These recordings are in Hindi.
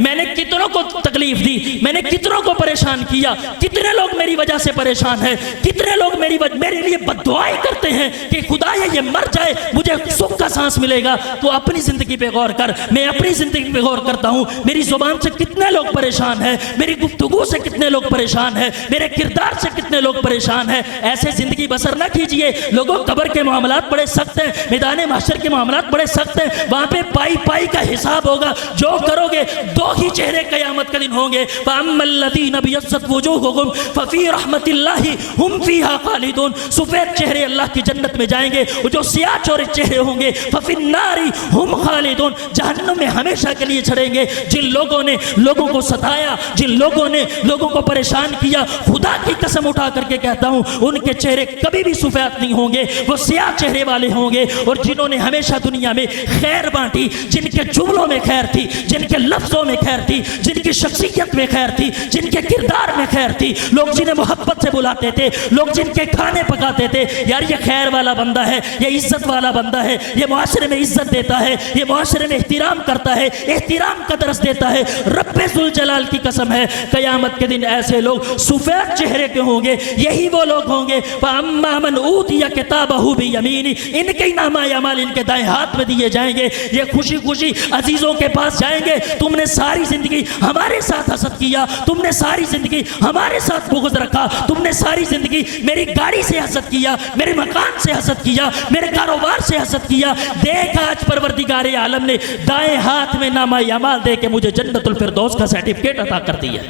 मैंने कितनों को तकलीफ दी, मैंने कितनों को परेशान किया, कितने लोग मेरी वजह से परेशान हैं, कितने लोग मेरे लिए बद्दुआएं करते हैं कि खुदाया ये मर जाए मुझे सुख का सांस मिलेगा। तो अपनी जिंदगी पे गौर कर, मैं अपनी जिंदगी पे गौर करता हूं। मेरी जुबान से कितने लोग परेशान हैं, मेरी गुफ्तगू से कितने लोग परेशान हैं, मेरे किरदार से कितने लोग परेशान हैं। ऐसे जिंदगी बसर ना कीजिए। लोगों, कब्र के मामलात बड़े सख्त हैं, मैदान महशर के मामलात बड़े सख्त हैं। वहां पे पाई पाई का हिसाब होगा। जो करोगे दो ही चेहरे कयामत के दिन होंगे। फअम्मल्लज़ीना बियज़्ज़त वुजूहुहुम फफ़ी रहमतिल्लाहि हुम फ़ीहा ख़ालिदून। सफेद चेहरे अल्लाह की जन्नत में जाएंगे, जो सियाह चौरे चेहरे होंगे फ़फ़िन्नारि हुम ख़ालिदून, जहन्नम में हमेशा के लिए चढ़ेंगे। जिन लोगों ने लोगों को सताया, जिन लोगों ने लोगों को परेशान किया, खुदा की कसम उठा करके कहता हूं उनके चेहरे कभी भी सफेद नहीं होंगे, वो सियाह चेहरे वाले होंगे। और जिन्होंने हमेशा दुनिया में खैर बांटी, जिनके जुमलों में खैर थी, जिनके लफ्जों में खैर थी, जिनकी शख्सियत में खैर थी, जिनके किरदार में खैर थी, लोग जिन्हें मोहब्बत से बुलाते थे, लोग जिनके खाने पकाते थे, यार ये खैर वाला बंदा है, ये इज्जत वाला बंदा है, ये मुआशरे में इज्जत देता है, ये मुआशरे में एहतिराम करता है, एहतिराम का दर्स देता है। रब्बे जुल जलाल की कसम है, कयामत के दिन ऐसे लोग सफेद चेहरे के होंगे। यही वो लोग होंगे फअम्मा मन ऊतिया किताबहु बियमीनी, इनके नामा अमाल इनके दाएं हाथ में दिए जाएंगे। ये खुशी खुशी अजीजों के पास जाएंगे। तुमने सारी जिंदगी हमारे साथ हसद किया, तुमने सारी जिंदगी हमारे साथ बुग़्ज़ रखा, तुमने सारी जिंदगी मेरी गाड़ी से हसद किया, मेरे मकान से हसद किया, मेरे कारोबार से हसद किया। देख आज परवरदिगारे आलम ने दाएं हाथ में नामा अमाल दे के मुझे जन्नतुल फिरदौस का सर्टिफिकेट अता कर दिया।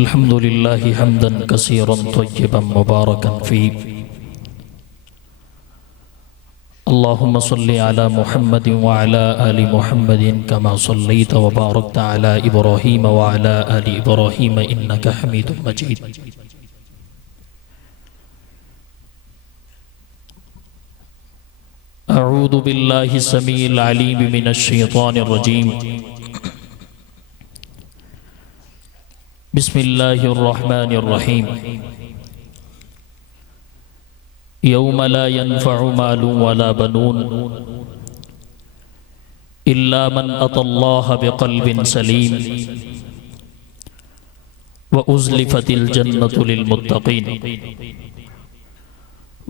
अल्हम्दुलिल्लाहि हम्दन कसीरन तय्यबन मुबारकन फीह। अल्लाहुम्मा सल्लि अला मुहम्मदिन व अला आलि मुहम्मदिन कमा सल्लैत व बारकत अला इब्राहीम व अला आलि इब्राहीम इन्नका हमीदुम मजीद। अऊज़ु बिल्लाहि समीइल अलीम मिनश शैतानिर रजीम। बिस्मिल्लाहिर रहमानिर रहीम। यौम ला यनफ़उ मालुन वला बनून इल्ला मन अतल्लाह बिक़ल्बिन सलीम व उज़्लिफ़तिल जन्नतु लिल मुत्तक़ीन।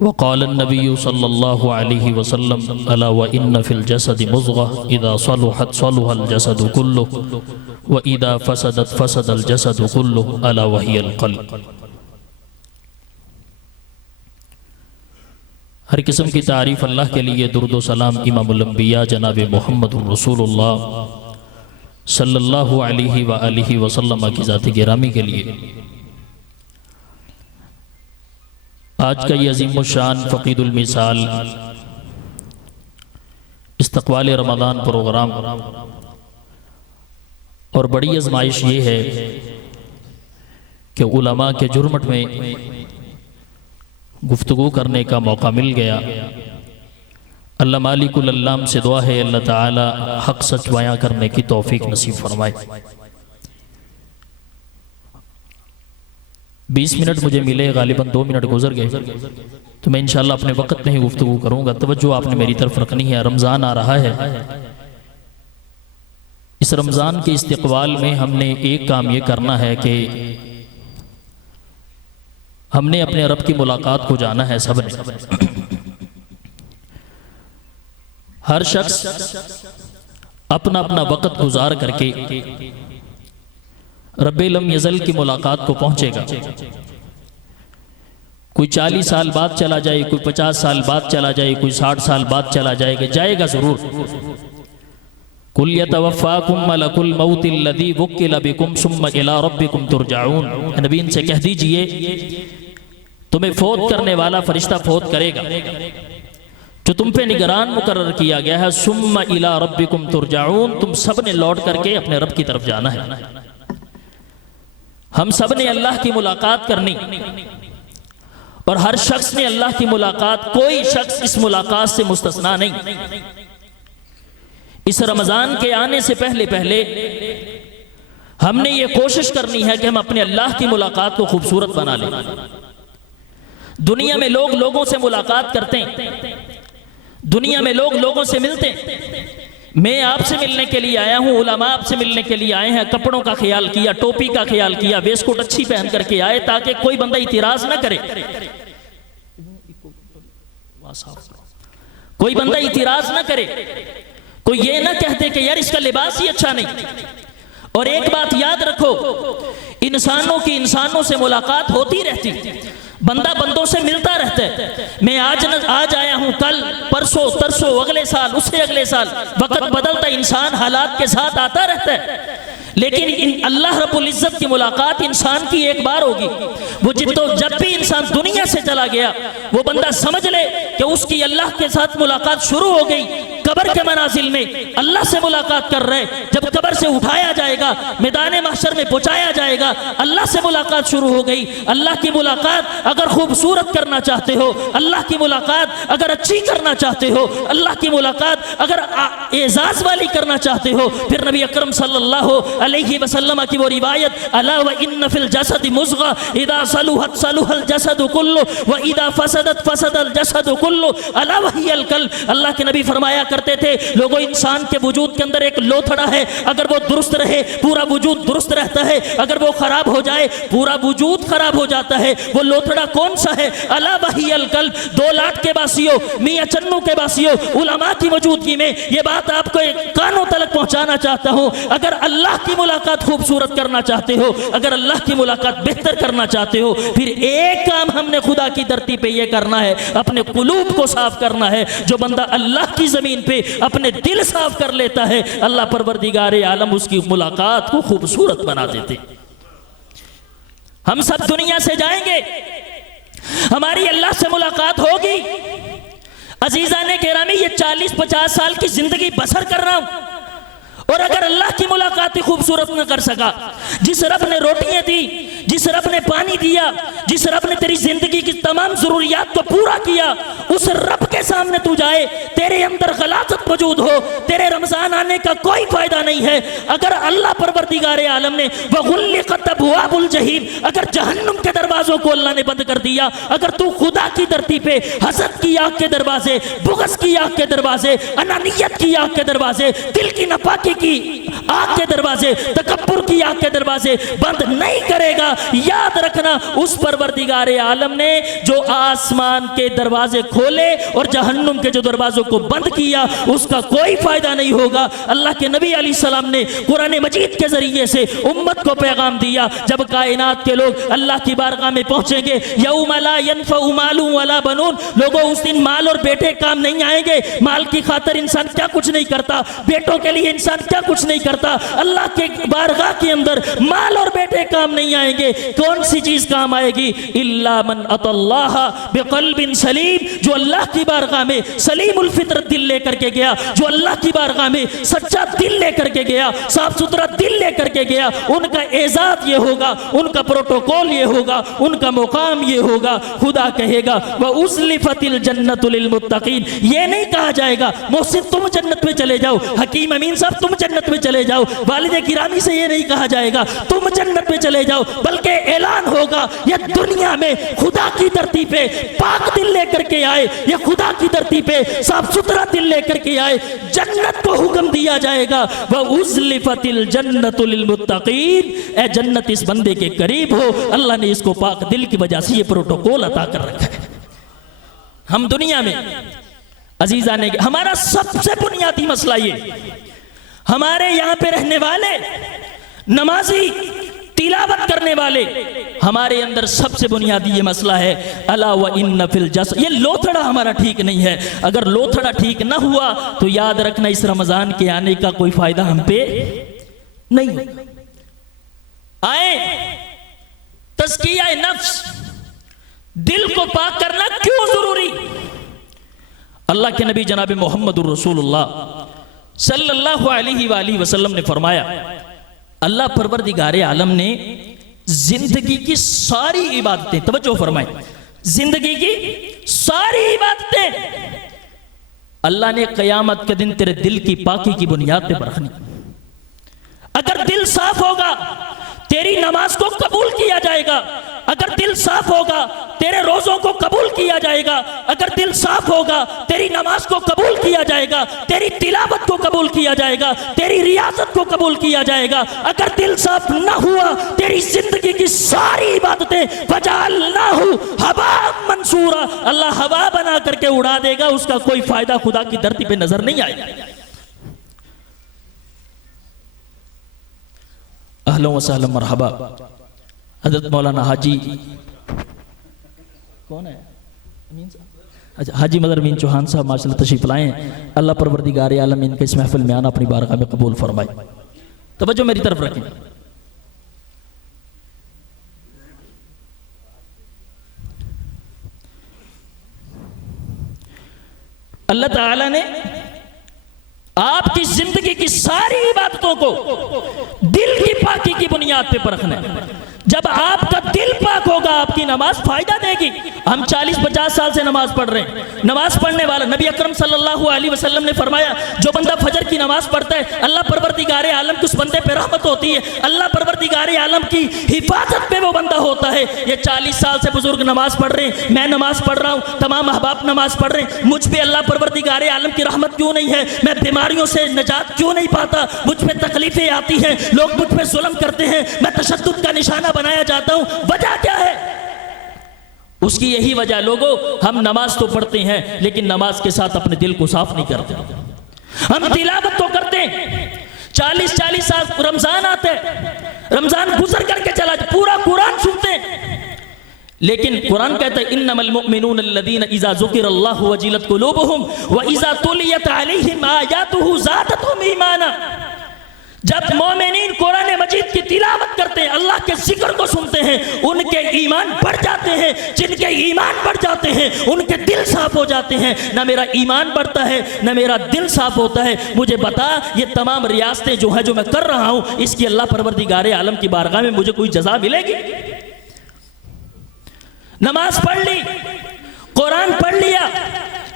वक़ाल नबिय्यु सल्लल्लाहु अलैहि वसल्लम अला व इन्न फ़िल जसदि मुज़ग़ह इज़ा सलुहत सलुहल जसदु कुल्लुहु व इज़ा फ़सदत फ़सदल जसदु कुल्लुहु अला व हियल क़ल्ब। हर किस्म की तारीफ़ अल्लाह के लिए। दुरूद व सलाम इमामुल अंबिया जनाब मुहम्मदुर रसूलुल्लाह सल्लल्लाहु अलैहि व आलिहि वसल्लम की ज़ात गिरामी के लिए। आज का ये अज़ीम शान फ़क़ीदुल मिसाल इस्तक़बाल रमज़ान प्रोग्राम और बड़ी आज़माइश ये है कि उलमा के जुर्मट में गुफ्तगू करने का मौका मिल गया। अल्लाह मालिकुल अल्लाम से दुआ है अल्लाह ताला हक़ सच बयां करने की तौफीक नसीब फरमाए। 20 मिनट मुझे मिले, गालिबन 2 मिनट गुजर गए, तो मैं इंशाअल्लाह अपने वक़्त में ही गुफ्तगू करूँगा। तवज्जो आपने मेरी तरफ रखनी है। रमज़ान आ रहा है। इस रमज़ान के इस्तक़बाल में हमने एक काम ये करना है कि हमने अपने रब की मुलाकात को जाना है। सब ने, हर शख्स अपना अपना वक़्त गुजार करके रब्बे लम यज़ल की मुलाकात को पहुंचेगा। कोई 40 साल बाद चला जाए, कोई 50 साल बाद चला जाए, कोई 60 साल बाद चला जाएगा जरूर। कुल यतवफ़्फ़ाकुम मलकुल मौतिल लज़ी वुक्किल बिकुम सुम्मा इला रब्बिकुम तुरजाऊन। नबी इनसे कह दीजिए तुम्हें फौत करने वाला फरिश्ता फौत करेगा जो तुम पे निगरान मुकर्रर किया गया है। सुम्मा इला रब्बिकुम तुरजाऊन, तुम सब ने लौट करके अपने रब की तरफ जाना है। हम सब ने अल्लाह की मुलाकात करनी और हर शख्स ने अल्लाह की मुलाकात, कोई शख्स इस मुलाकात से मुस्तस्ना नहीं। इस रमजान के आने से पहले पहले हमने ये कोशिश करनी है कि हम अपने अल्लाह की मुलाकात को खूबसूरत बना लें। दुनिया में लोग लोगों से मुलाकात करते हैं, दुनिया में लोग लोगों से मिलते हैं, मैं आपसे मिलने के लिए आया हूं, उलमा आपसे मिलने के लिए आए हैं, कपड़ों का ख्याल किया, टोपी का ख्याल किया, वेस्टकोट अच्छी पहन करके आए ताकि कोई बंदा इतिराज ना करे, कोई बंदा इतिराज ना करे, कोई ये ना कहते कि यार इसका लिबास ही अच्छा नहीं। और एक बात याद रखो, इंसानों की इंसानों से मुलाकात होती रहती, बंदा बंदों से मिलता रहता है। मैं आज आया हूं, कल परसों तरसों अगले साल उससे अगले साल, वक्त बदलता, इंसान हालात के साथ आता रहता है। लेकिन अल्लाह रब्बुल इज्जत की मुलाकात इंसान की एक बार होगी। वो जब भी इंसान दुनिया से चला गया, वो बंदा समझ ले कि उसकी अल्लाह के साथ मुलाकात शुरू हो गई। कब्र के मनाजिल में अल्लाह से मुलाकात कर रहे, जब कब्र से उठाया जाएगा, मैदान महशर में पहुंचाया जाएगा, अल्लाह से मुलाकात शुरू हो गई। अल्लाह की मुलाकात अगर खूबसूरत करना चाहते हो, अल्लाह की मुलाकात अगर अच्छी करना चाहते हो, अल्लाह की मुलाकात अगर एजाज वाली करना चाहते हो, फिर नबी अकरम सल्लल्लाहु अलैहि वसल्लम की वो रिवायत, अला व इन्न फिल जसद मुज़गा इदा सलुहत सलुहल जसद कुल्लु व इदा फसदत फसदल जसद कुल्लु अला वहियल कल्ब। अल्लाह के नबी फरमाया करते थे, लोगों इंसान के वजूद के अंदर एक लोथड़ा है, अगर वो दुरुस्त रहे पूरा वजूद दुरुस्त रहता है, अगर वो खराब हो जाए पूरा वजूद खराब हो जाता है। वो लोथड़ा कौन सा है? अला वहियल कल्ब। 2 लाख के वासियों, मियां चन्नू के वासियों, उलमा की मौजूदगी में ये बात आपको कानों तक पहुंचाना चाहता हूं। अगर अल्लाह की मुलाकात खूबसूरत करना चाहते हो, अगर अल्लाह की मुलाकात बेहतर करना चाहते हो, फिर एक काम हमने खुदा की धरती पे ये करना है, अपने कुलूब को साफ करना है। जो बंदा अल्लाह की जमीन पे अपने दिल साफ कर लेता है, अल्लाह परवरदिगार आलम उसकी मुलाकात को खूबसूरत बना देते। हम सब दुनिया से जाएंगे, हमारी अल्लाह से मुलाकात होगी। अजीजा ने गिरामी, ये 40-50 साल की जिंदगी बसर कर रहा हूं, और अगर अल्लाह की मुलाकात ही खूबसूरत न कर सका, जिस रब ने रोटियां दी, जिस रब ने पानी दिया, जिस रब ने तेरी जिंदगी की तमाम जरूरियात को पूरा किया, उस रब के सामने तू जाए, तेरे अंदर गलाजत मौजूद हो, तेरे रमजान आने का कोई फायदा नहीं है। अगर अल्लाह परवरदिगार आलम ने वगुल्लिक़त अब्वाबुल जहीम, अगर जहन्नुम के दरवाजों को अल्लाह ने बंद कर दिया, अगर तू खुदा की धरती पे हसद की आग के दरवाजे, बुग़्ज़ की आग के दरवाजे, अनानियत की आग के दरवाजे, दिल की नापाकी की आग के दरवाजे, तकब्बुर की आग के दरवाजे बंद नहीं करेगा, याद रखना उस परवरदिगार आलम ने जो आसमान के दरवाजे खोले और जहन्नुम के जो दरवाजों को बंद किया, उसका कोई फायदा नहीं होगा। अल्लाह के नबी अलैहि सलाम ने कुरान मजीद के जरिए से उम्मत को पैगाम दिया, जब कायनात के लोग अल्लाह की बारगाह में पहुंचेंगे, यौम ला यनफ़उ मालुन वला बनून, लोगों उस दिन माल और बेटे काम नहीं आएंगे। माल की खातिर इंसान क्या कुछ नहीं करता, बेटों के लिए इंसान क्या कुछ नहीं करता। अल्लाह के बारगाह के अंदर माल और बेटे काम नहीं आएंगे। कौन सी चीज काम आएगी? इल्ला मन अतल्लाह बिक़ल्बिन सलीम, जो अल्लाह की बारगाह में सलीमुल फितर दिल लेकर के गया, जो अल्लाह की बारगाह में सच्चा दिल लेकर के गया, साफ सुथरा दिल लेकर के गया, उनका एजाज ये होगा, उनका प्रोटोकॉल ये होगा, उनका मुकाम ये होगा। खुदा कहेगा व उज़्लिफ़तिल जन्नतु लिल मुत्तक़ीन, ये नहीं कहा जाएगा मोहसिन तुम जन्नत में चले जाओ, हकीम अमीन साहब तुम जन्नत में चले जाओ, वालिदे किरामी से ये नहीं कहा जाएगा तुम जन्नत में चले जाओ, बल्कि ऐलान होगा ये दुनिया में खुदा की धरती पे पाक दिल लेकर के आए, ये खुदा की धरती पे साफ सुथरा दिल लेकर के आए, जन्नत को हुक्म दिया जाएगा व उज़्लिफ़तिल जन्नतु लिल मुत्तक़ीन, ए जन्नत इस बंदे के करीब हो। अल्लाह ने इसको पाक दिल की वजह से ये प्रोटोकॉल अता कर रखा है। हम दुनिया में अजीजा ने, हमारा सबसे बुनियादी मसला ये, हमारे यहां पे रहने वाले नमाजी तिलावत करने वाले, हमारे अंदर सबसे बुनियादी ये मसला है अला व इन्न फिल जस, ये लोथड़ा हमारा ठीक नहीं है। अगर लोथड़ा ठीक ना हुआ तो याद रखना इस रमजान के आने का कोई फायदा हम पे नहीं। आए तज़किया नफ्स, दिल को पाक करना क्यों जरूरी? अल्लाह के नबी जनाब मोहम्मदुर रसूलुल्लाह सल्लल्लाहु अलैहि वसल्लम ने फरमाया, अल्लाह परवरदिगार आलम ने जिंदगी की सारी इबादतें, तवज्जो फरमाए, जिंदगी की सारी इबादतें अल्लाह ने क़यामत के दिन तेरे दिल की पाकी की बुनियाद पे रखनी। अगर दिल साफ होगा, तेरी नमाज को कबूल किया जाएगा। अगर दिल साफ होगा तेरे रोजों को कबूल किया जाएगा। अगर दिल साफ होगा तेरी नमाज को कबूल किया जाएगा, तेरी तिलावत को कबूल किया जाएगा, तेरी रियाजत को कबूल किया जाएगा। अगर दिल साफ ना हुआ तेरी जिंदगी की सारी इबादतें फजअलनाहु हवा मंसूरा, अल्लाह हवा बना करके उड़ा देगा, उसका कोई फायदा खुदा की धरती पे नजर नहीं आएगा। अहलन व सहलन मरहबा। हजरत मौलाना हाजी कौन है, अच्छा हाजी मदर अमीन चौहान साहब माशाल्लाह तशरीफ लाए हैं। अल्लाह परवरदिगार आलम इनके इस महफिल में आना अपनी बारगाह में कबूल फरमाए। तवज्जो मेरी तरफ रखें। अल्लाह ताला ने आपकी जिंदगी की सारी इबादतों को दिल की पाकी की बुनियाद पे परखना है। जब आपका दिल पाक होगा आपकी नमाज फायदा देगी। हम 40-50 साल से नमाज पढ़ रहे हैं। नमाज पढ़ने वाला नबी अकरम सल्लल्लाहु अलैहि वसल्लम ने फरमाया, जो बंदा फजर की नमाज पढ़ता है अल्लाह परवरदिगार आलम की उस बंदे पे रहमत होती है, अल्लाह परवरदिगार आलम की हिफाजत पे वो बंदा होता है। ये 40 साल से बुजुर्ग नमाज पढ़ रहे हैं, मैं नमाज पढ़ रहा हूँ, तमाम अहबाब नमाज पढ़ रहे हैं, मुझ पे अल्लाह परवरदिगार आलम की रहमत क्यों नहीं है? मैं बीमारियों से निजात क्यों नहीं पाता? मुझ पे तकलीफें आती हैं, लोग मुझ पे जुल्म करते हैं, मैं तशद्दुद का निशाना बनाया जाता हूं, वजह क्या है? उसकी यही वजह, लोगों हम नमाज तो पढ़ते हैं लेकिन नमाज के साथ अपने दिल को साफ नहीं करते। हम तिलावत तो करते हैं, 40-40 साल रमजान आते हैं, रमजान गुजर करके चला जाए, पूरा कुरान सुनते हैं, लेकिन कुरान कहता है इन्नमल मुमिनून अल्लज़ीना इज़ा ज़ुकिरल्लाहु वजिलत कुलूबुहुम व इज़ा तुलियत अलैहिम आयातुहु ज़ादतहुम ईमाना। जब मोमिनीन कुरान मजीद की तिलावत करते हैं, अल्लाह के जिक्र को सुनते हैं, उनके ईमान बढ़ जाते हैं। जिनके ईमान बढ़ जाते हैं उनके दिल साफ हो जाते हैं। ना मेरा ईमान बढ़ता है ना मेरा दिल साफ होता है। मुझे बता, ये तमाम रियासतें जो है जो मैं कर रहा हूं, इसकी अल्लाह परवरदिगार आलम की बारगाह में मुझे कोई जज़ा मिलेगी? नमाज पढ़ ली, कुरान पढ़ लिया,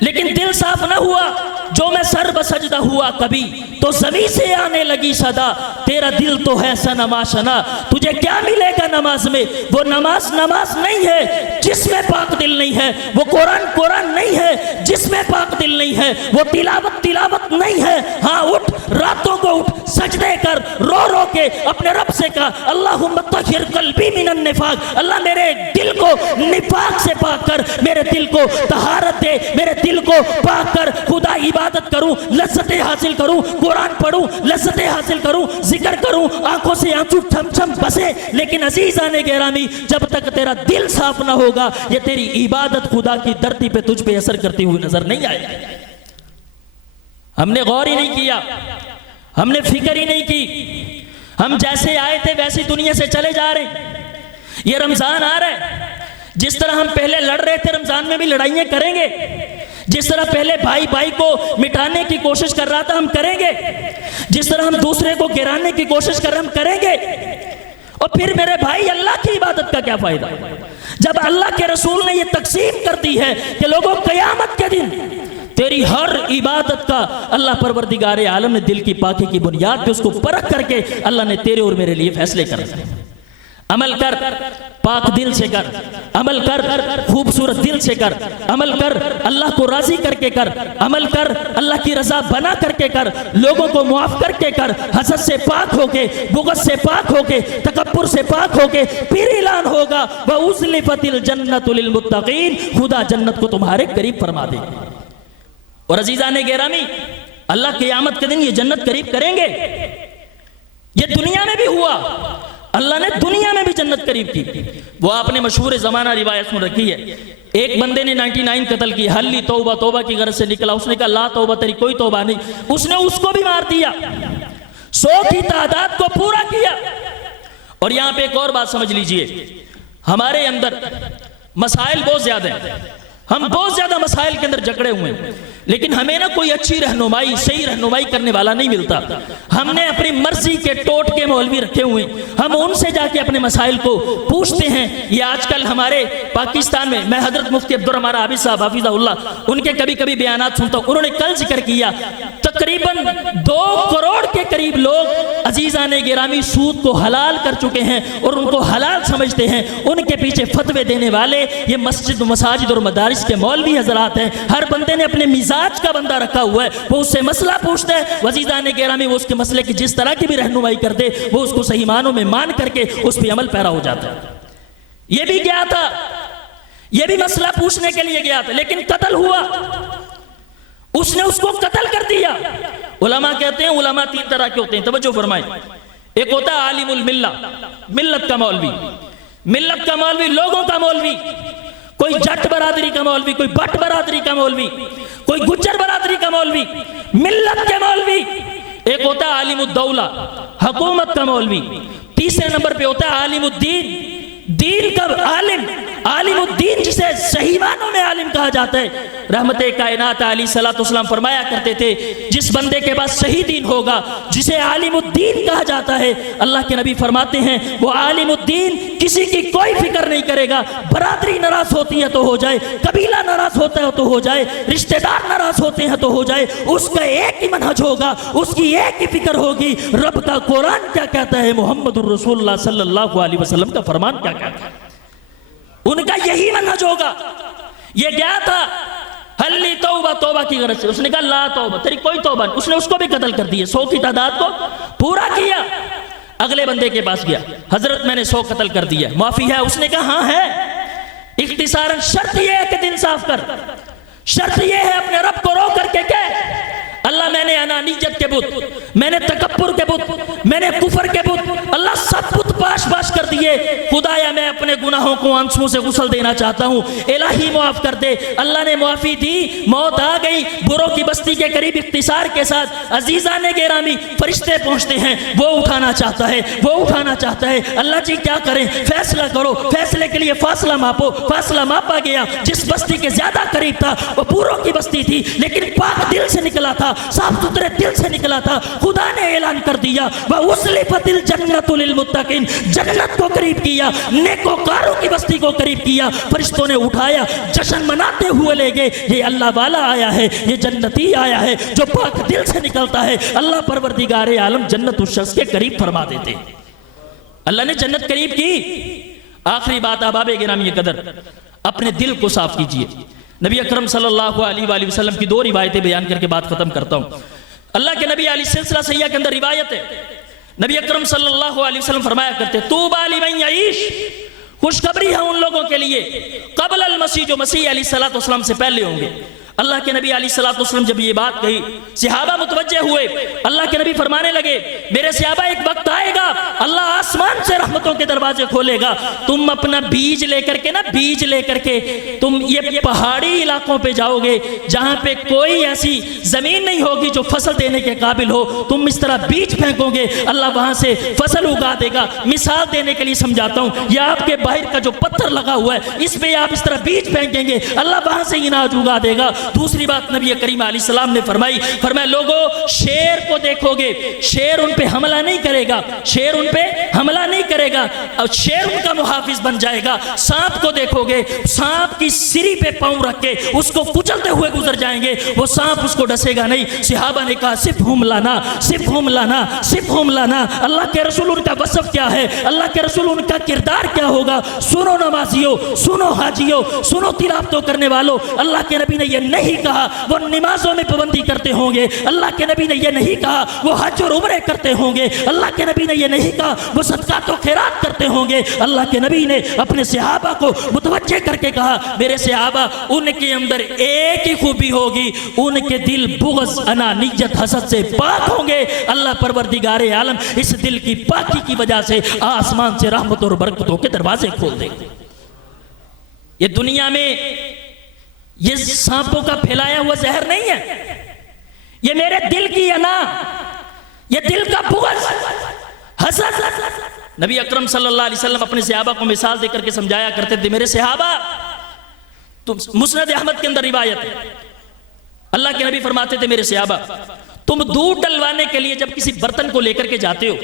लेकिन दिल साफ ना हुआ। जो मैं सर बसजदा हुआ कभी तो ज़मीं से आने लगी सदा, तेरा दिल तो है सनमाशना। तुझे क्या मिलेगा नमाज में? वो नमाज नमाज नहीं है जिसमें पाक दिल नहीं है, वो कुरान कुरान नहीं है जिसमें पाक दिल नहीं है, वो तिलावत तिलावत नहीं है। हाँ उठ, रातों को उठ, सजदे कर, रो रो के अपने रब से कहा अल्लाहुम्मा तहिर कल्बी मिनन निफाक, अल्लाह मेरे दिल को निफाक से पाक कर, मेरे दिल को तहारत दे, मेरे दिल को पाक कर, खुदा इबादत करूं, लज्जतें हासिल करूं, कुरान पढ़ूं, लज्जतें हासिल करूं, जिक्र करूं, आंखों से आंसू छम छम बसे। लेकिन अजीज़ाने गिरामी, जब तक तेरा दिल साफ ना होगा ये तेरी इबादत खुदा की धरती पे तुझ पे असर करती हुई नजर नहीं आएगी। हमने गौर ही नहीं किया, हमने फिक्र ही नहीं की, हम जैसे आए थे वैसी दुनिया से चले जा रहे हैं। ये रमजान आ रहा है, जिस तरह हम पहले लड़ रहे थे रमजान में भी लड़ाइयां करेंगे, जिस तरह पहले भाई भाई को मिटाने की कोशिश कर रहा था हम करेंगे, जिस तरह हम दूसरे को गिराने की कोशिश कर रहे हम करेंगे। और फिर मेरे भाई अल्लाह की इबादत का क्या फायदा जब अल्लाह के रसूल ने ये तकसीम कर दी है कि लोगों क़यामत के दिन तेरी हर इबादत का अल्लाह परवरदिगार आलम ने दिल की पाकी की बुनियाद पे उसको परख करके अल्लाह ने तेरे और मेरे लिए फैसले कर। अमल कर, पाक दिल से कर, अमल कर, खूबसूरत दिल से कर, अमल कर, अल्लाह को राजी करके कर, अमल कर, अल्लाह की रजा बना करके कर, लोगों को मुआफ करके कर, हसद से पाक होके, बुग़्ज़ से पाक होके, तकब्बुर से पाक होके, फिर ऐलान होगा व उज़्लिफ़तिल जन्नतु लिल मुत्तक़ीन, खुदा जन्नत को तुम्हारे करीब फरमा दे। और अजीज़ाने गिरामी, अल्लाह क़यामत के दिन ये जन्नत करीब करेंगे। ये दुनिया में भी हुआ, अल्लाह ने दुनिया में भी जन्नत करीब की। वो आपने मशहूर ज़माना रिवायत सुन रखी है, एक बंदे ने 99 कत्ल की, हल्ली तौबा तौबा की गरज से निकला, उसने कहा ला तौबा, तेरी कोई तौबा नहीं, उसने उसको भी मार दिया, 100 की तादाद को पूरा किया। और यहां पे एक और बात समझ लीजिए, हमारे अंदर मसाइल बहुत ज्यादा हैं, हम बहुत ज्यादा मसाइल के अंदर जकड़े हुए हैं। लेकिन हमें ना कोई अच्छी रहनुमाई, सही रहनुमाई करने वाला नहीं मिलता। हमने अपनी मर्जी के टोटके मौलवी रखे हुए, हम उनसे जाके अपने मसाइल को पूछते हैं। ये आजकल हमारे पाकिस्तान में, मैं हजरत मुफ्ती अब्दुर्रहमान आबिद साहब हाफिज़हुल्लाह उनके कभी कभी बयानात सुनता हूँ। उन्होंने कल जिक्र किया तकरीबन 2 करोड़ के करीब लोग अजीज़ाने गिरामी सूद को हलाल कर चुके हैं और उनको हलाल समझते हैं। उनके पीछे फतवे देने वाले ये मस्जिद, मसाजिद और मदारिस के मौलवी हजरात हैं। हर बंदे ने अपने मिजाज का बंदा रखा हुआ है, वो उससे मसला पूछता है, वजीज़ाने गिरामी वो उसके मसले की जिस तरह की भी रहनुमाई कर दे, वो उसको सही मानों में मान करके उस पर अमल पैरा हो जाता है। ये भी गया था, ये भी मसला पूछने के लिए गया था, लेकिन कत्ल हुआ, उसने उसको कत्ल कर दिया। उलमा कहते हैं उलमा 3 तरह के होते हैं, तवज्जो फरमाएं। एक होता है आलिमुल मिल्ला, मिल्लत का मौलवी, मिल्लत का मौलवी, लोगों का मौलवी, कोई जट बरादरी का मौलवी, कोई बट बरादरी का मौलवी, कोई गुज्जर बरादरी का मौलवी, मिल्लत के मौलवी। एक होता है आलिमुद्दौला, हुकूमत का मौलवी। तीसरे नंबर पे होता है आलिमुद्दीन, दीन का आलिम, आलिमुद्दीन जिसे सही मानों में आलिम कहा जाता है। रहमते कायनात अलैहिस्सलाम फरमाया करते थे, जिस बंदे के पास सही दीन होगा, जिसे आलिमुद्दीन कहा जाता है, अल्लाह के नबी फरमाते हैं वो आलिमुद्दीन किसी की कोई फिक्र नहीं करेगा। बरादरी नाराज होती है तो हो जाए, कबीला नाराज होता है तो हो जाए, रिश्तेदार नाराज होते हैं तो हो जाए, उसका एक ही मनहज होगा, उसकी एक ही फिक्र होगी, रब का कुरान क्या कहता है, मुहम्मदुर रसूलुल्लाह सल्लल्लाहु अलैहि वसल्लम का फरमान क्या कहता है, उनका यही मनहज होगा। ये गया था हल्ली तौबा, तौबा की गरज से, उसने कहा ला तौबा, तेरी कोई तौबा नहीं। उसने उसको भी कत्ल कर दिया, 100 की तादाद को पूरा किया। अगले बंदे के पास गया, हजरत मैंने 100 कत्ल कर दिया, माफी है? उसने कहा हाँ है। इख्तिसारन शर्त यह है कि दिल साफ कर, शर्त यह है अपने रब को रो करके कह अल्लाह मैंने अनानियत के बुत, मैंने तकब्बुर के बुत, मैंने कुफर के बुत, अल्लाह सब बुत पाश पाश कर दिए। खुदाया मैं अपने गुनाहों को आंसुओं से गुसल देना चाहता हूँ, इलाही माफ कर दे। अल्लाह ने माफी दी, मौत आ गई। बुरों की बस्ती के करीब इख्तिसार के साथ अजीज़ाने गिरामी फरिश्ते पहुंचते हैं, वो उठाना चाहता है, वो उठाना चाहता है। अल्लाह जी क्या करें, फैसला करो। फैसले के लिए फासला मापो, फासला मापा गया। जिस बस्ती के ज्यादा करीब था वो बुरों की बस्ती थी, लेकिन पाक दिल से निकला था, साफ सुथरे दिल से निकला था। खुदा ने ऐलान कर दिया वह उसलिफतिल जन्नतु लिल मुत्तकीन, जन्नत को करीब किया, नेकोकारों की बस्ती को करीब किया। फरिश्तों ने उठाया, जश्न मनाते हुए ले गए, ये अल्लाह वाला आया है, ये जन्नती आया है जो पाक दिल से निकलता है। अल्लाह परवरदिगारे आलम जन्नत उस शख्स के करीब फरमा देते। अल्लाह ने जन्नत करीब की। आखिरी बात अहबाब गिरामी कदर, अपने दिल को साफ कीजिए। नबी अकरम सल्लल्लाहु अलैहि वसल्लम की 2 रिवायतें बयान करके बात खत्म करता हूं। अल्लाह के नबी अलैहि सिलसिला सहिया के अंदर रिवायत है, नबी अकरम सल्लल्लाहु अलैहि वसल्लम फरमाया करते, तूबा लिमन यईश, खुशखबरी है उन लोगों के लिए, क़ब्ल अल मसीह, जो मसीह अलैहिस्सलातु वस्सलाम से पहले होंगे। अल्लाह के नबी अलैहिस्सलातु वस्सलाम जब ये बात कही, सहाबा मुतवज्जे हुए। अल्लाह के नबी फरमाने लगे, मेरे सहाबा एक वक्त आएगा अल्लाह आसमान से रहमतों के दरवाजे खोलेगा, तुम अपना बीज लेकर के ना, बीज लेकर के तुम ये पहाड़ी इलाकों पे जाओगे जहां पे कोई ऐसी जमीन नहीं होगी जो फसल देने के काबिल हो। तुम इस तरह बीज फेंकोगे, अल्लाह वहां से फसल उगा देगा। मिसाल देने के लिए समझाता हूं, यह आपके बाहर का जो पत्थर लगा हुआ है, इस पे आप इस तरह बीज फेंकेंगे, अल्लाह वहां से इनाज उगा देगा। दूसरी बात नबी करीम अलैहिस्सलाम ने फरमाया लोगों, शेर को देखोगे, शेर उन पे हमला नहीं करेगा, शेर उन पे हमला नहीं करेगा, और शेर उनका मुहाफिज बन जाएगा। सांप को देखोगे, सांप की सिरी पे पांव रख के उसको कुचलते हुए गुजर जाएंगे, वो सांप उसको डसेगा नहीं। सहाबा ने कहा सिर्फ हम लाना, सिर्फ हम लाना, सिर्फ हम लाना। अल्लाह के रसूल उनका वसफ क्या है, अल्लाह के रसूल उनका किरदार क्या होगा? सुनो नमाजियों, सुनो हाजियों, सुनो तिलावतों करने वालों, अल्लाह के नबी ने यह नहीं कहा वो नमाजों में पाबंदी करते होंगे, अल्लाह के नबी ने यह नहीं कहा वो हज और उम्रे करते होंगे, अल्लाह के नबी ने यह नहीं कहा वो सदकात और खैरात करते होंगे। अल्लाह के नबी ने अपने सहाबा को मुतवज्जे करके कहा, मेरे सहाबा, उनके अंदर एक ही खूबी होगी, उनके दिल बुग़्ज़, अनानियत, हसद से पाक होंगे। अल्लाह परवरदिगारे आलम इस दिल की पाकी की वजह से आसमान से रहमत और बरकतों के दरवाजे खोल देंगे। ये दुनिया में ये सांपों का फैलाया हुआ जहर नहीं है, ये मेरे दिल की अना, ये दिल का बुग़्ज़, हसद। नबी अकरम सल्लल्लाहु अलैहि वसल्लम अपने सहाबा को मिसाल देकर के समझाया करते थे, मेरे सहाबा, तुम मुस्नद अहमद के अंदर रिवायत है, अल्लाह के नबी फरमाते थे, मेरे सहाबा, तुम दूध डलवाने के लिए जब किसी बर्तन को लेकर के जाते हो,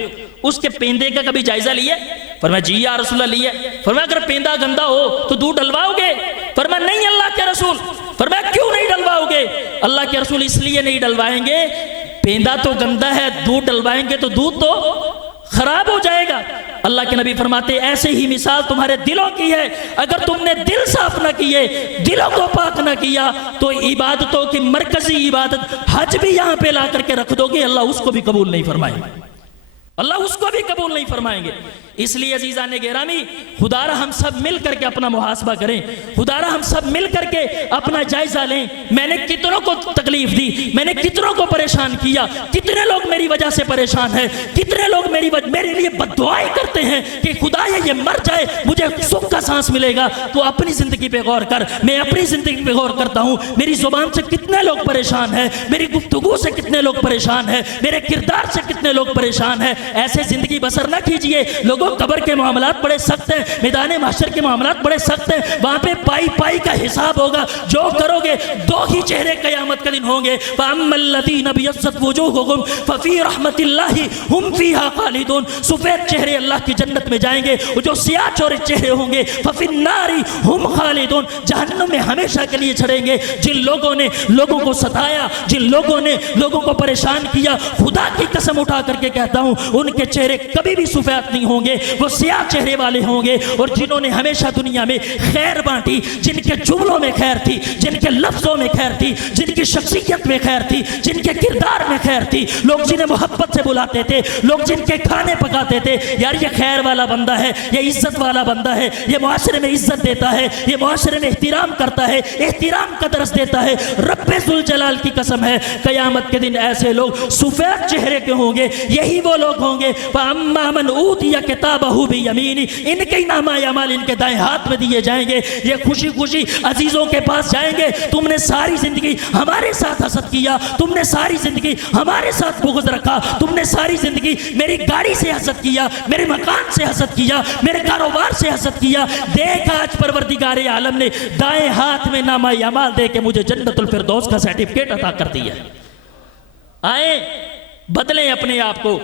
उसके पेंदे का कभी जायजा लिया? फरमाया जी या रसूलल्लाह लिया। फरमाया अगर पेंदा गंदा हो तो दूध डलवाओगे? फरमाया नहीं अल्लाह के रसूल। फरमाया क्यों नहीं डलवाओगे? अल्लाह के रसूल इसलिए नहीं डलवाएंगे, पेंदा तो गंदा है, दूध डलवाएंगे तो दूध तो खराब हो जाएगा। अल्लाह के नबी फरमाते ऐसे ही मिसाल तुम्हारे दिलों की है, अगर तुमने दिल साफ न किए, दिलों को पाक न किया, तो इबादतों की मरकजी इबादत हज भी यहां पे ला करके रख दोगे, अल्लाह उसको भी कबूल नहीं फरमाएंगे, अल्लाह उसको भी कबूल नहीं फरमाएंगे। इसलिए अजीजा ने गिरामी, खुदारा हम सब मिल करके अपना मुहासबा करें, खुदारा हम सब मिल करके अपना जायजा लें। मैंने कितनों को तकलीफ दी, मैंने कितनों को परेशान किया, कितने लोग मेरी वजह से परेशान हैं, कितने लोग मेरे लिए बद्दुआएं करते हैं कि खुदा ये मर जाए मुझे सुख का सांस मिलेगा। तो अपनी जिंदगी पे गौर कर, मैं अपनी जिंदगी पे गौर करता हूं, मेरी जुबान से कितने लोग परेशान हैं, मेरी गुफ्तगू से कितने लोग परेशान हैं, मेरे किरदार से कितने लोग परेशान हैं। ऐसे जिंदगी बसर ना कीजिए। लोगों कब्र के मामलात बड़े सख्त हैं, मैदान महशर के मामलात बड़े सख्त हैं, वहां पे पाई पाई का हिसाब होगा, जो करोगे दो ही चेहरे कयामत का दिन होंगे। फअम्मल्लज़ीना बियज़्ज़त वुजूहुहुम फफ़ी रहमतिल्लाहि हुम फ़ीहा ख़ालिदून, सफेद चेहरे अल्लाह की जन्नत में जाएंगे, जो सियाह चौरे चेहरे होंगे फ़फ़िन्नारि हुम ख़ालिदून, जहन्नम में हमेशा के लिए चढ़ेंगे। जिन लोगों ने लोगों को सताया, जिन लोगों ने लोगों को परेशान किया, खुदा की कसम उठा करके कहता हूं उनके चेहरे कभी भी सफेद नहीं होंगे, वो सियाह चेहरे वाले होंगे। और जिन्होंने हमेशा दुनिया में खैर बांटी, जिनके जुमलों में खैर थी, जिनके लफ्जों में खैर थी, जिनकी शख्सियत में खैर थी, जिनके किरदार में खैर थी, लोग जिन्हें मोहब्बत से बुलाते थे, लोग जिनके खाने पकाते थे, यार ये खैर वाला बंदा है, ये इज्जत वाला बंदा है, ये मुआशरे में इज्जत देता है, ये मुआशरे में एहतिराम करता है, एहतिराम का दर्स देता है। रब्बे जुल जलाल की कसम है, कयामत के दिन ऐसे लोग सफेद चेहरे के होंगे, यही वो लोग होंगे अम्मा मन ऊतिया किताबहू बियमीनी, इनके नामा अमाल इनके दाएं हाथ में दिए जाएंगे। ये खुशी खुशी अजीजों के पास जाएंगे, तुमने सारी जिंदगी हमारे साथ हसद किया, तुमने सारी जिंदगी हमारे साथ बुग़्ज़ रखा, तुमने सारी जिंदगी मेरी गाड़ी से हसद किया, मेरे मकान से हसद किया, मेरे कारोबार से हसद किया। देख आज परवरदिगारे आलम ने दाएं हाथ में नामा अमाल दे के मुझे जन्नतुल फिरदौस का सर्टिफिकेट अता कर दिया। आए बदलें अपने आप को,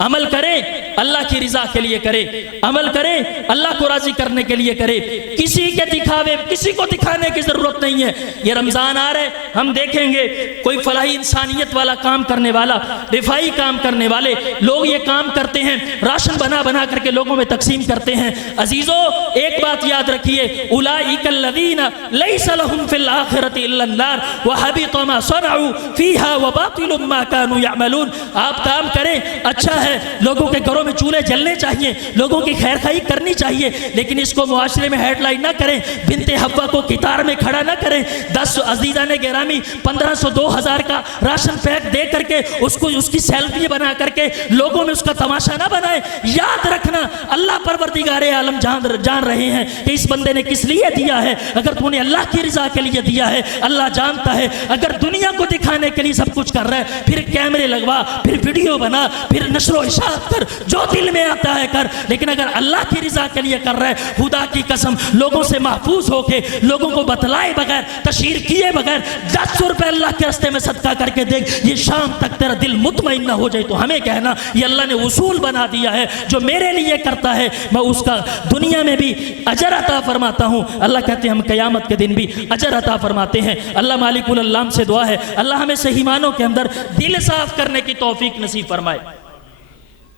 अमल करें अल्लाह की रिजा के लिए करें, अमल करें अल्लाह को राजी करने के लिए करें। किसी के दिखावे, किसी को दिखाने की जरूरत नहीं है। ये रमजान आ रहे, हम देखेंगे कोई फलाही इंसानियत वाला काम करने वाला, रिफाई काम करने वाले लोग ये काम करते हैं, राशन बना बना करके लोगों में तकसीम करते हैं। अजीजों एक बात याद रखिए, उलाइकल्लज़ीना लैसा लहुम फिल आखिरति इल्ला अन्नार व हबिता मा सनऊ फीहा व बातिलुम मा कानू यअमलून। आप काम करें, अच्छा है, लोगों के घरों में चूल्हे जलने चाहिए, लोगों की खैर खाई करनी चाहिए, लेकिन इसको मुआशरे में हेडलाइन ना करें, बिनते हव्वा को कितार में खड़ा ना करें। 10 अजीजा ने गिरामी 1500 2000 का राशन पैक दे करके उसको उसकी सेल्फी बना करके लोगों में उसका तमाशा ना बनाए। याद रखना अल्लाह परवरदिगारे आलम जान रहे हैं कि इस बंदे ने किस लिए दिया है। अगर तूने अल्लाह की रिजा के लिए दिया है, अल्लाह जानता है। अगर दुनिया को दिखाने के लिए सब कुछ कर रहा है, फिर कैमरे लगवा, फिर वीडियो बना, फिर नशरो इशाअत कर, जो दिल में आता है कर, लेकिन अगर अल्लाह की रिजा के लिए कर रहा है, खुदा की कसम लोगों से महफूज होके, लोगों को बतलाए बगैर, तशहीर किए बगैर 10 रुपए अल्लाह के रास्ते में सदका करके देख, ये शाम तक तेरा दिल मुतमईन ना हो जाए तो हमें कहना ये अल्लाह ने उसूल बना दिया है, जो मेरे लिए करता है मैं उसका दुनिया में भी अजर अता फरमाता हूँ। अल्लाह कहते हैं हम क़यामत के दिन भी अजर अता फरमाते हैं। अल्लाह मालिकुल अल्लाम से दुआ है अल्लाह हमें सही मानों के अंदर दिल साफ करने की तौफीक नसीब फरमाए।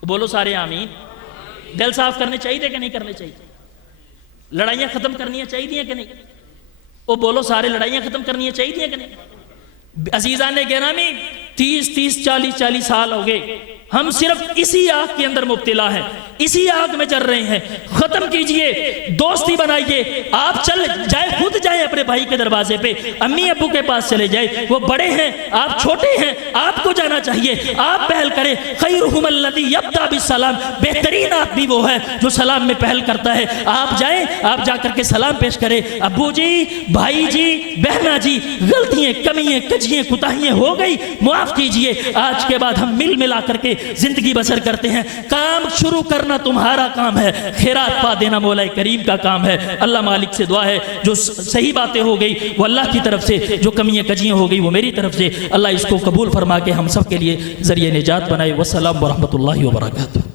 बोलो सारे आमीन। दिल साफ करने चाहिए कि नहीं करने चाहिए? लड़ाइयां खत्म करनी चाहिए कि नहीं? ओ बोलो सारे, लड़ाइयां खत्म करनी चाहिए कि नहीं? अजीजा ने गिरामी 30 40 साल हो गए, हम सिर्फ इसी आग के अंदर मुब्तिला हैं, इसी आग में जल रहे हैं। खत्म कीजिए, दोस्ती बनाइए। आप चल जाए, खुद जाए अपने भाई के दरवाजे पे, अम्मी अब्बू के पास चले जाए, वो बड़े हैं आप छोटे हैं, आपको जाना चाहिए, आप पहल करें। खैरुहुम अल्लज़ी यब्दा बिस्सलाम, बेहतरीन आदमी वो है जो सलाम में पहल करता है। आप जाएं, आप जाकर के सलाम पेश करें, अब्बू जी, भाई जी, बहना जी, गलतियां कमियां कजियां कुताहियां हो गई, माफ कीजिए। आज के बाद हम मिल मिला करके ज़िंदगी बसर करते हैं। काम शुरू करना तुम्हारा काम है, खैरात पा देना मौला करीम का काम है। अल्लाह मालिक से दुआ है जो सही बातें हो गई वो अल्लाह की तरफ से, जो कमियाँ कजियाँ हो गई वो मेरी तरफ से, अल्लाह इसको कबूल फरमा के हम सब के लिए ज़रिए निजात बनाए। वस्सलाम व रहमतुल्लाहि व बरकातुहू।